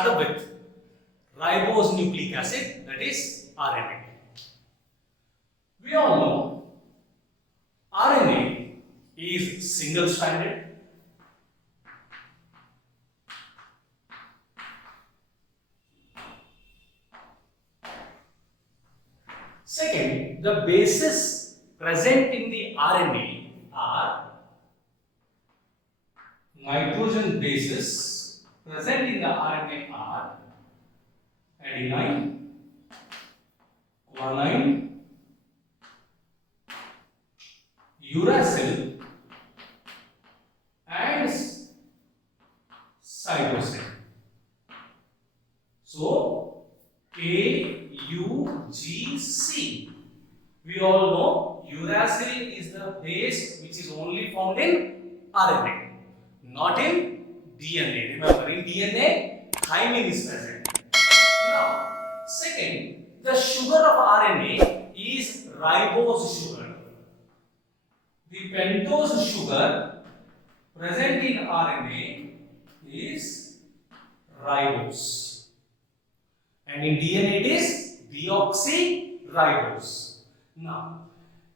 start up with ribose nucleic acid, that is RNA. We all know RNA is single-stranded. Second, the bases present in the RNA are nitrogen bases present in the RNA are adenine, guanine, uracil and cytosine. So AUGC. We all know uracil is the base which is only found in RNA, not in DNA. Remember, in DNA, thymine is present. Now, second, the sugar of RNA is ribose sugar. The pentose sugar present in RNA is ribose. And in DNA it is deoxyribose. Now,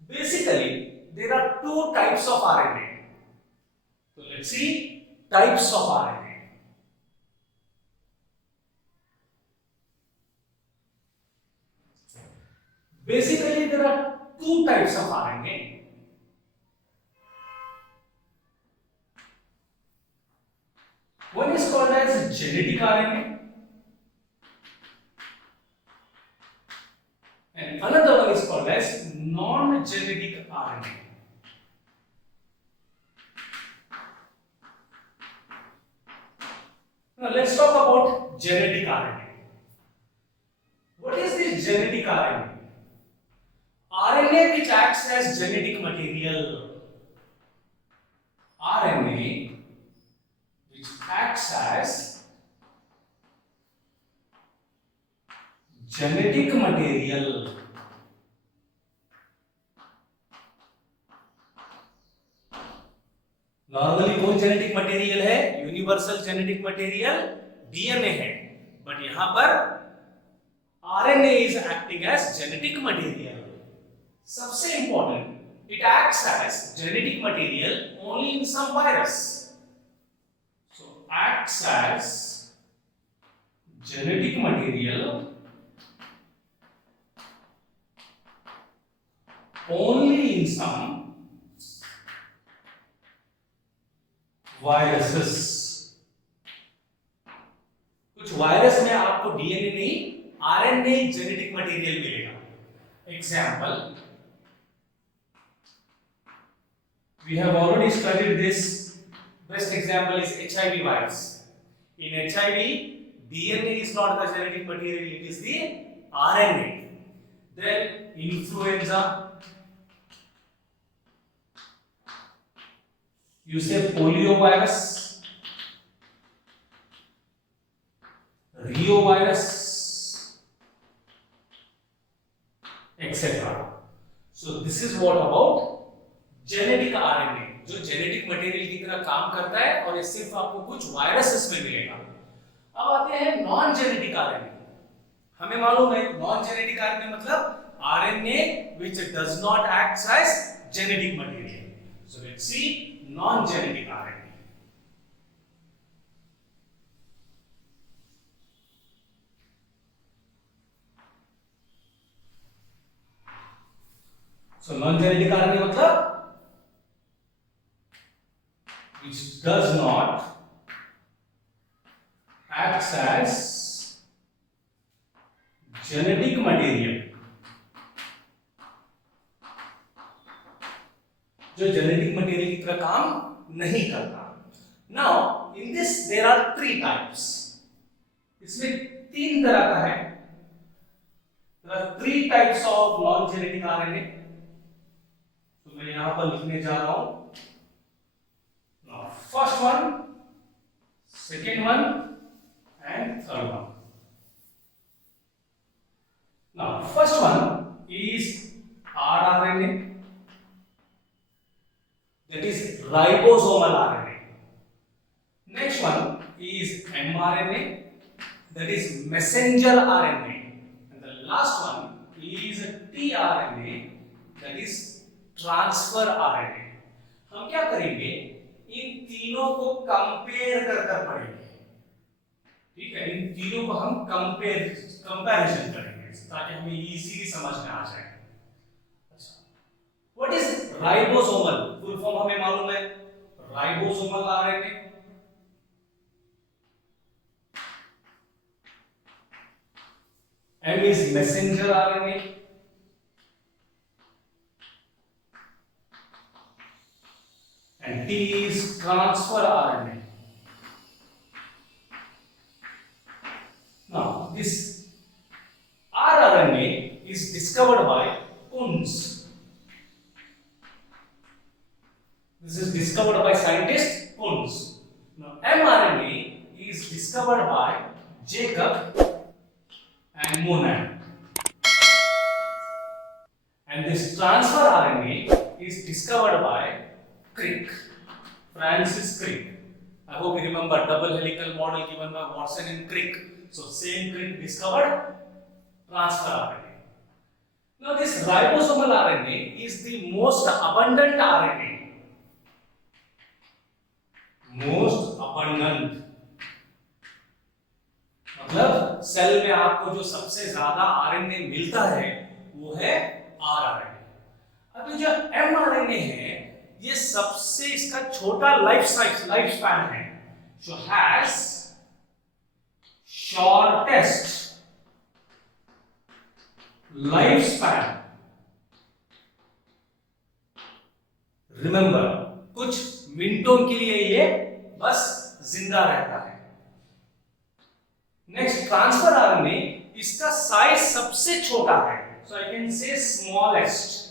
basically, there are two types of RNA. So, let's see types of RNA. Basically, there are two types of RNA. One is called as genetic RNA and another one is called as non-genetic RNA. Now let's talk about genetic RNA. What is this genetic RNA? RNA which acts as genetic material. RNA which acts as genetic material. Normally कौन genetic material है? Universal genetic material DNA है, but यहां पर RNA is acting as genetic material. सबसे important, it acts as genetic material only in some virus. So acts as genetic material only in some viruses. कुछ virus में आपको DNA नहीं, RNA genetic material मिलेगा. Example, we have already studied this. Best example is HIV virus. In HIV, DNA is not the genetic material, it is the RNA. Then influenza, you say polio virus, Rio virus, etc. So this is what about genetic RNA, जो genetic material की तरह काम करता है और ये सिर्फ आपको कुछ वायरसेस में मिलेगा. अब आते हैं नॉन जेनेटिक आरएनए. हमें मालूम है नॉन जेनेटिक आरएनए मतलब RNA which does not act as genetic material. So let's see non genetic RNA. So non genetic RNA मतलब which does not acts as genetic material. जो genetic material की तरह काम नहीं करता. Now in this there are three types. इसमें तीन तरह का है. There are three types of non-genetic RNA. तो मैं यहां पर लिखने जा रहा हूं. First one, second one, and third one. Now, first one is rRNA, that is ribosomal RNA. Next one is mRNA, that is messenger RNA, and the last one is tRNA, that is transfer RNA. हम क्या करेंगे, इन तीनों को compare कर पढ़ेंगे, ठीक है। इन तीनों को हम कंपैरिजन करेंगे ताकि हमें इजीली समझ में आ जाए। अच्छा, what is ribosomal? Full form हमें मालूम है, ribosomal RNA. M is messenger RNA, and T is transfer RNA. Now, this rRNA is discovered by Kunz. This is discovered by scientist Kunz. Now, mRNA is discovered by Jacob and Monod. And this transfer RNA is discovered by Crick, Francis Crick. I hope you remember double helical model given by Watson and Crick. So same Crick discovered transfer RNA. Now this ribosomal RNA is the most abundant RNA. Most abundant. मतलब cell में आपको जो सबसे ज्यादा RNA मिलता है वो है आरआरएनए। अब जो एमआरएनए है ये सबसे इसका छोटा लाइफ स्पैन है, जो has shortest life span. Remember, कुछ मिनटों के लिए ये बस जिंदा रहता है। नेक्स्ट ट्रांसफर आरएनए, इसका साइज सबसे छोटा है, so I can say smallest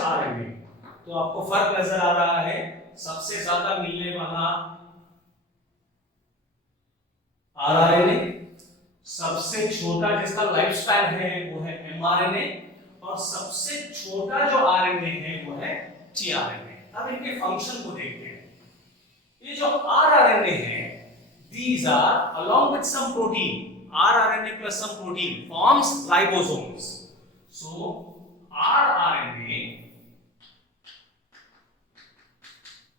RNA. तो आपको फर्क नजर आ रहा है, सबसे ज्यादा मिलने वाला आरआरएनए, सबसे छोटा जिसका लाइफ स्पैन है वो है एमआरएनए, और सबसे छोटा जो आरएनए है वो है टीआरएनए। अब इनके फंक्शन को देखते हैं। ये जो आरआरएनए है, these are along with some protein, rRNA plus some protein forms ribosomes. So rRNA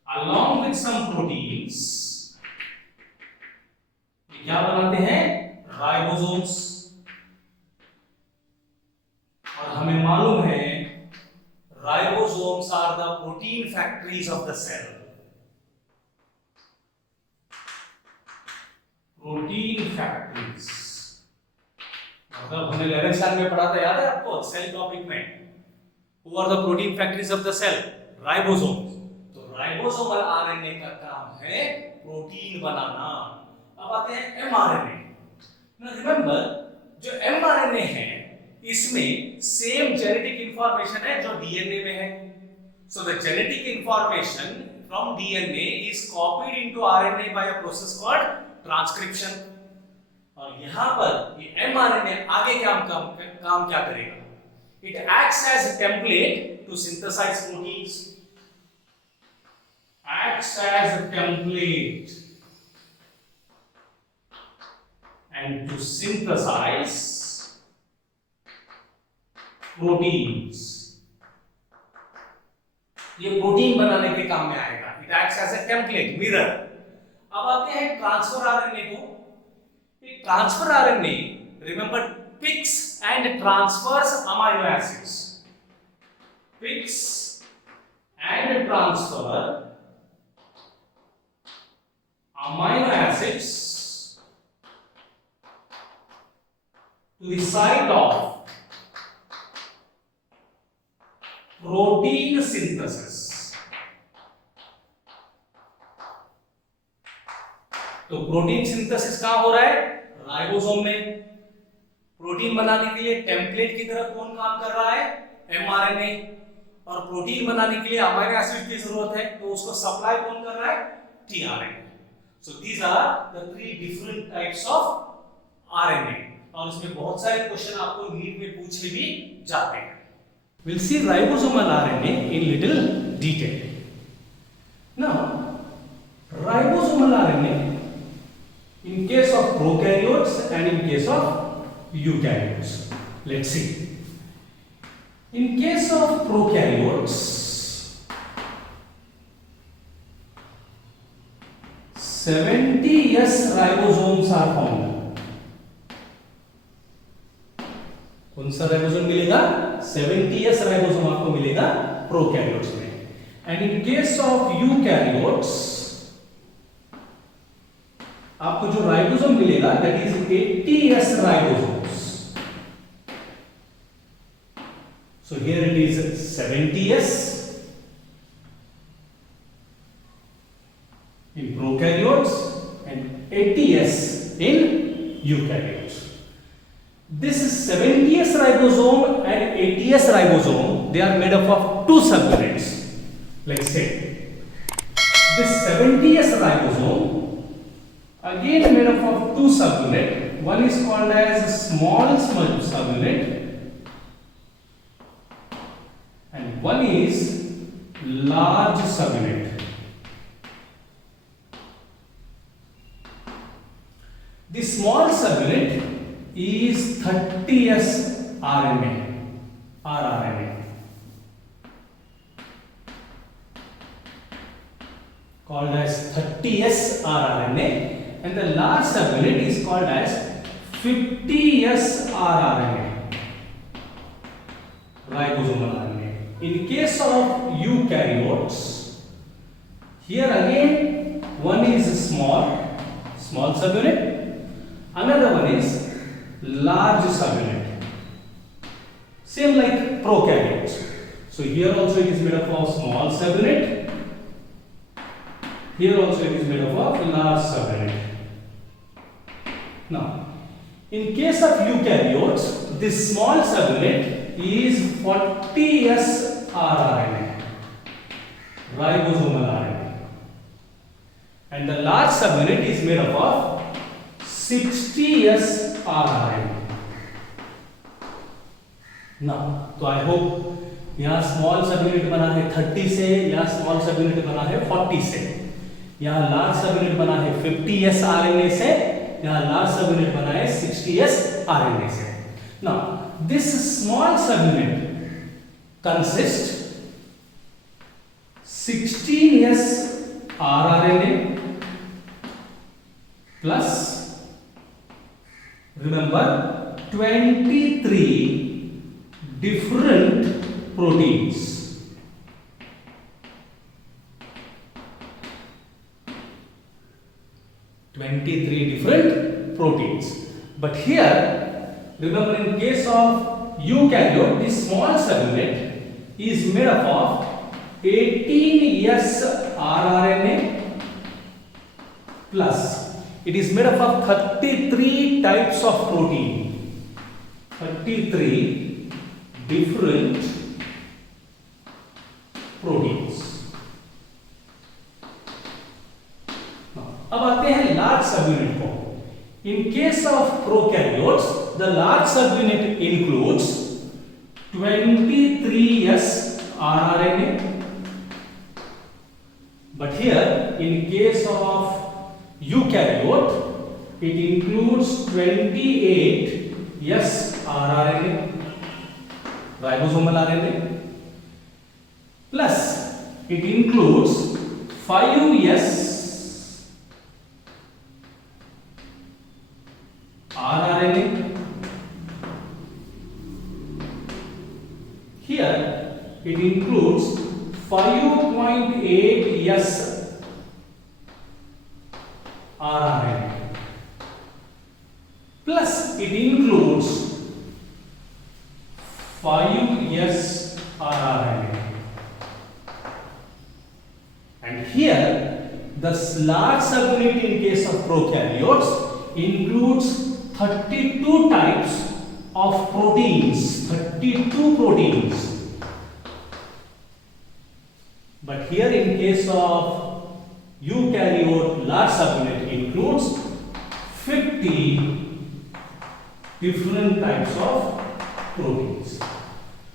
along with some proteins क्या बनाते हैं? राइबोसोम्स। और हमें मालूम है ribosomes are the protein factories of the cell. Protein factories मतलब हमने 11th स्टैंडर्ड में पढ़ा था, याद है आपको सेल टॉपिक में? Who are the protein factories of the cell? Ribosomes. तो राइबोसोमल आरएनए का काम है प्रोटीन बनाना। अब आते हैं एमआरएनए। नाउ रिमेंबर, जो एमआरएनए है इसमें सेम जेनेटिक इंफॉर्मेशन है जो डीएनए में है। So the genetic information from DNA is copied into RNA by a process called transcription. और यहां पर ये एमआरएनए आगे काम क्या करेगा? It acts as a template to synthesise proteins, acts as a template and to synthesize proteins। ये protein बनाने के काम में आएगा। It acts as a template, mirror. अब आते हैं ट्रांसफर आरएनए को। Transfer RNA, remember, picks and transfers amino acids. Picks and transfer amino acids to the site of protein synthesis। तो प्रोटीन सिंथेसिस कहां हो रहा है? राइबोसोम में। प्रोटीन बनाने के लिए टेम्पलेट की तरह कौन काम कर रहा है? एमआरएनए। और प्रोटीन बनाने के लिए अमीनो एसिड की जरूरत है, तो उसको सप्लाई कौन कर रहा है? TRNA. So these are the three different types of RNA। और इसमें बहुत सारे क्वेश्चन आपको नीट में पूछे भी जाते हैं। We'll see ribosomal RNA in little detail. Now, ribosomal RNA prokaryotes and in case of eukaryotes. Let's see. In case of prokaryotes, 70s ribosomes are found. कौन सा राइबोसोम मिलेगा? 70s राइबोसोम आपको मिलेगा प्रोकैरियोट्स में. And in case of eukaryotes आपको जो ribosome मिलेगा that is 80s ribosomes. So here it is 70s in prokaryotes and 80s in eukaryotes. This is 70s ribosome and 80s ribosome. They are made up of two subunits. Let's say this 70s ribosome again made up of two subunits. One is called as small subunit and one is large subunit. The small subunit is 30s RNA, rRNA. Called as 30s rRNA, and the large subunit is called as 50s rRNA, ribosomal RNA. In case of eukaryotes, here again one is small subunit, another one is large subunit, same like prokaryotes. So here also it is made up of small subunit, here also it is made up of large subunit. Now in case of eukaryotes, this small subunit is 40s rRNA, ribosomal RNA, and the large subunit is made up of 60s rRNA. Now, तो I hope यहाँ small सब unit बना है 30 से, यहाँ small सब unit बना है 40 से, यहाँ लार्ज सब यूनिट बना है 50s RNA से, यहाँ लार्ज सब यूनिट बना है 60s RNA से. Now, this small subunit consists 16s rRNA plus, remember, 23 different proteins. 23 different proteins. But here, remember, in case of eukaryote, this small subunit is made up of 18s rRNA plus it is made up of 33 types of protein, 33 different proteins. अब आते हैं large subunit को. In case of prokaryotes, the large subunit includes 23s rRNA, but here in case of eukaryote, it includes 28s rRNA, ribosomal RNA, plus it includes 5s rRNA. Here it includes 5.8s rRNA, plus it includes 5s rRNA, and here the large subunit in case of prokaryotes includes 32 types of proteins, 32 proteins. But here in case of eukaryote, large subunit includes 50 different types of proteins.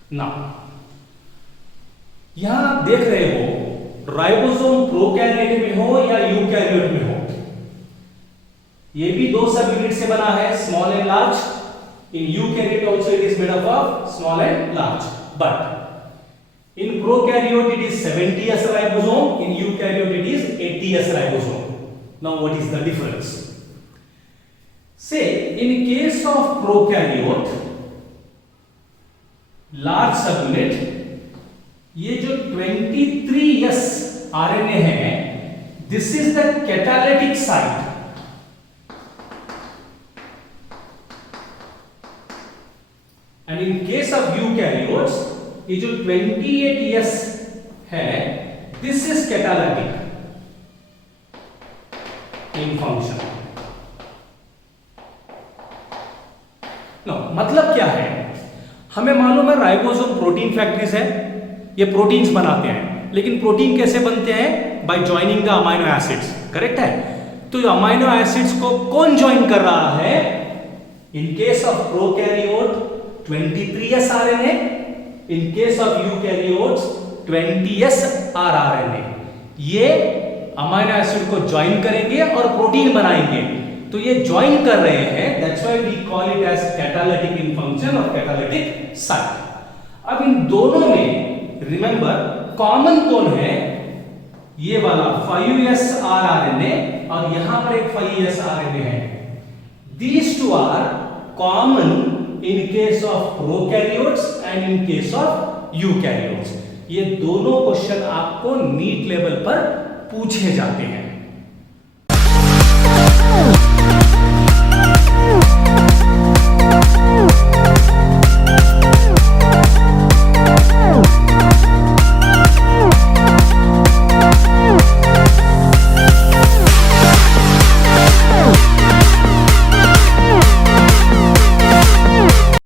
Now, यहां आप देख रहे हो ribosome prokaryote में हो या eukaryote में हो, ये भी दो सब यूनिट से बना है, small and large. In eukaryote also it is made up of small and large. But in prokaryote it is 70s ribosome, in eukaryote it is 80s ribosome. Now what is the difference? Say in case of prokaryote large subunit, ये जो 23s RNA है, this is the catalytic site. And in case of eukaryotes, ये जो 28s है, this is catalytic in function. Now, मतलब क्या है? हमें मालूम है राइबोसोम प्रोटीन फैक्ट्रीज है, ये प्रोटीन्स बनाते हैं, लेकिन प्रोटीन कैसे बनते हैं? Bye joining the amino acids, correct है? तो अमाइनो एसिड्स को कौन ज्वाइन कर रहा है? In case of prokaryote 23s RNA, in case of eukaryotes 20s rRNA. ये अमाइनो एसिड को ज्वाइन करेंगे और प्रोटीन बनाएंगे. तो ये ज्वाइन कर रहे हैं, that's why we call it as catalytic in function or catalytic site. अब इन दोनों में रिमेंबर कॉमन कौन है? ये वाला 5s rRNA और यहां पर एक 5s RNA है. These two are common in case of prokaryotes and in case of eukaryotes. ये दोनों क्वेश्चन आपको नीट लेवल पर पूछे जाते हैं.